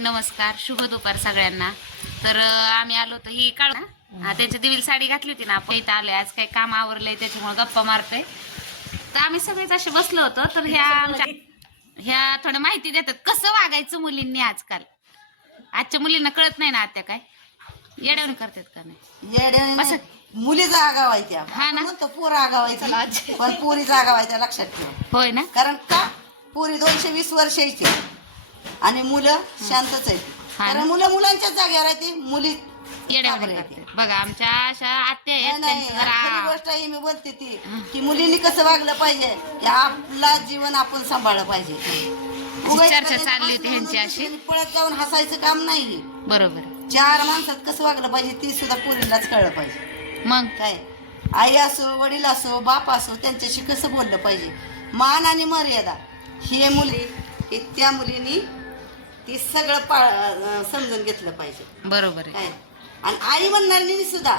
नमस्कार, शुभ दुपार सगळ्यांना. तर आम्ही आलो तर ही काळ त्यांच्या देवीला साडी घातली होती ना, आपण इथं आलोय. आज काही काम आवरलंय त्याच्यामुळे गप्पा मारतोय. तर आम्ही सगळेच असे बसलो होतो. तर ह्या थोडं माहिती देतात कसं वागायचं मुलींनी आजकाल. आजच्या मुलींना कळत नाही ना आत्या, काय येड्यावणी करतात का नाही. मुलीचा आगावायच्या हा ना, म्हणतो पोर आगावायची, पण पोरीचा आगावायचा लक्षात ठेव. होय ना. कारण का पोरी 220 वर्षाची आणि मुलं शांतच आहेत. कारण मुलं मुलांच्याच जागेवर आहे, मुली येड्यावणी करतात. बघा आमच्या अशा आत्या आहेत, नाही. त्यांचं जरा गोष्ट आहे मी बोलते ती की मुलींनी कसं वागलं पाहिजे, आपला जीवन आपण सांभाळलं पाहिजे. चर्चा चालली होती ह्यांची अशी. पळत जाऊन हसायचं काम नाही. बरोबर. 4 माणसात कसं वागलं पाहिजे ती सुद्धा पोरींनाच कळलं पाहिजे. मग काय आई असो, वडील असो, बाप असो, त्यांच्याशी कसं बोललं पाहिजे. मान आणि मर्यादा हे मुली त्या मुलींनी ती सगळं समजून घेतलं पाहिजे. बरोबर आहे. काय आणि आई म्हणणारी सुद्धा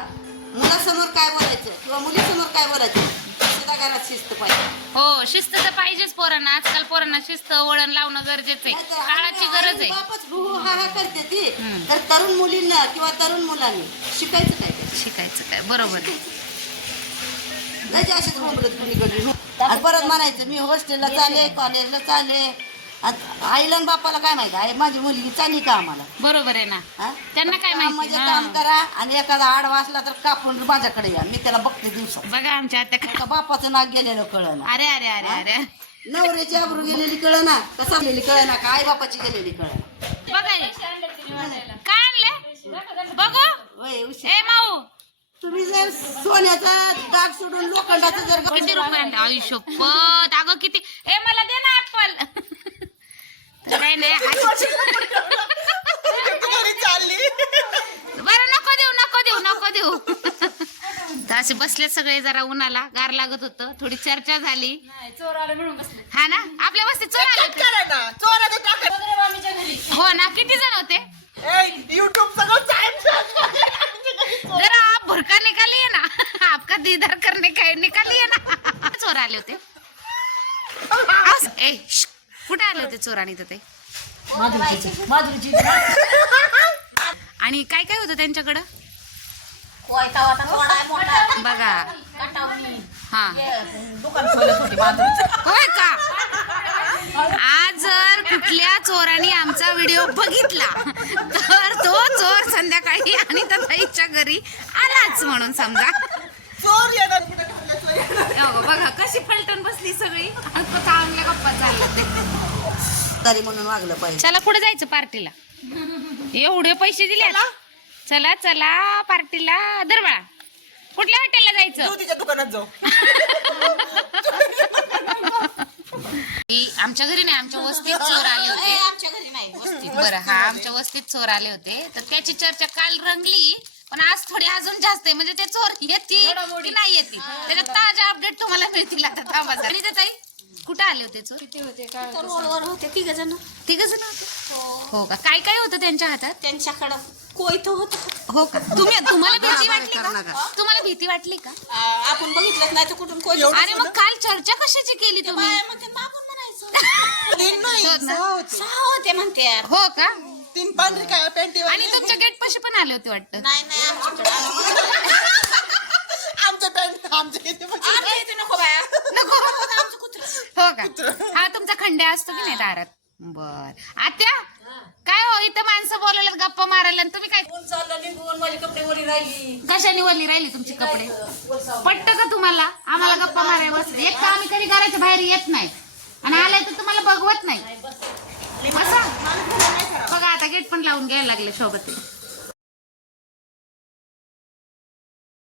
मुलासमोर काय बोलायचं किंवा मुलीसमोर काय बोलायचं सुद्धा घरात शिस्त पाहिजे. हो, शिस्त तर पाहिजेच पोरांना. आजकाल पोरांना शिस्त वळण लावणं गरजेचं आहे, काळाची गरज आहे. बापच भू हा करते ती, तर तरुण मुलींना किंवा तरुण मुलांनी शिकायचं काय. बरोबर आहे. नाही अशीच बोलत कुणीकडे आणि परत म्हणायचं मी हॉस्टेलला चाले, कॉलेजला चाले. आईला आणि बापाला काय माहिती आहे माझी मुलगी चाली का आम्हाला. बरोबर आहे ना. त्यांना काय माहिती. म्हणजे काम करा आणि एखादा आडवा असला तर कापून माझ्याकडे या, मी त्याला बघते दिवसात. बघा आमच्या आत्या बापाचं नाक गेलेलं कळलं. अरे अरे अरे अरे नवऱ्याची आबरू गेलेली कळना, कसं गेलेली कळना, का आई बापाची गेलेली कळना. बघा काय आणलंय बघू. ए माऊ, तुम्ही जर सोन्याचा दाग सोडून लोखंडाचं जर किती रुपये आयुष्यपत. अगं किती. ए मला दे ना ऍपल. काय नाही बरं, नको देऊ. तर असे बसले सगळे, जरा उन्हाला गार लागत होतं, थोडी चर्चा झाली. हा ना, आपल्या वस्तीत चोर आले होते. हो ना, किती जण होते. जरा आप भुरका निकालिए ना, आपका दीदार करने का निकालिए ना. चोर आले होते. कुठे आले होते चोर आणि ते आणि काय काय होतं त्यांच्याकडं बघा. हा होय का. आज जर कुठल्या चोराने आमचा व्हिडिओ बघितला तर तो चोर संध्याकाळी आणि ताईच्या घरी आलाच म्हणून समजा. बघा कशी पलटून बसली सगळी, चांगल्या गप्पा चालल्या ते. तरी म्हणून वागलं पाहिजे. चला कुठे जायचं पार्टीला, एवढे पैसे दिले. चला चला पार्टीला. दरबाळा कुठल्या हॉटेलला जायचं. दुकानात जाऊ. आमच्या घरी नाही, आमच्या वस्तीत चोर आले होते. आमच्या घरी नाही वस्तीत. बरं, हा आमच्या वस्तीत चोर आले होते. तर त्याची चर्चा काल रंगली, पण आज थोडी अजून जास्त आहे. म्हणजे ते चोर येतील की नाही येतील त्याच्यात ताजा अपडेट तुम्हाला मिळतील. आता थांबा. आणि ताई कुठं आले होते चोर. किती होते. रोडवर होते 3 जण होते. हो का. काय काय होतं त्यांच्या हातात. त्यांच्याकडं कोयत होत. हो का. तुम्हाला भीती वाटली का. तुम्हाला भीती वाटली का. आपण बघितलं नाही तर कुठून कोयत. अरे मग काल चर्चा कशाची केली तुम्ही. म्हणते आपण म्हणायचं 6 होते म्हणते. हो का. 3 पांढरी काय पेंटी आणि तुमच्या गेट पाशी पण आले होते वाटतं. नाही आमच्या इथे नको बाया, नको. आमचं कुत्रं. हो का. हा तुमचा खंड्या असतो की नाही दारात. बर. आत्या काय हो, इथं माणसं बोलायला गप्पा मारायला तुम्ही काय. माझे कपडे वरी राहिली. कशाने वल्ली राहिली तुमची कपडे. पटतं का तुम्हाला आम्हाला गप्पा मारायला बस. एक तर आम्ही कधी घराच्या बाहेर येत नाही आणि आलाय तर तुम्हाला बघवत नाही. असं बघा आता गेट पण लावून घ्यायला लागले सोबत.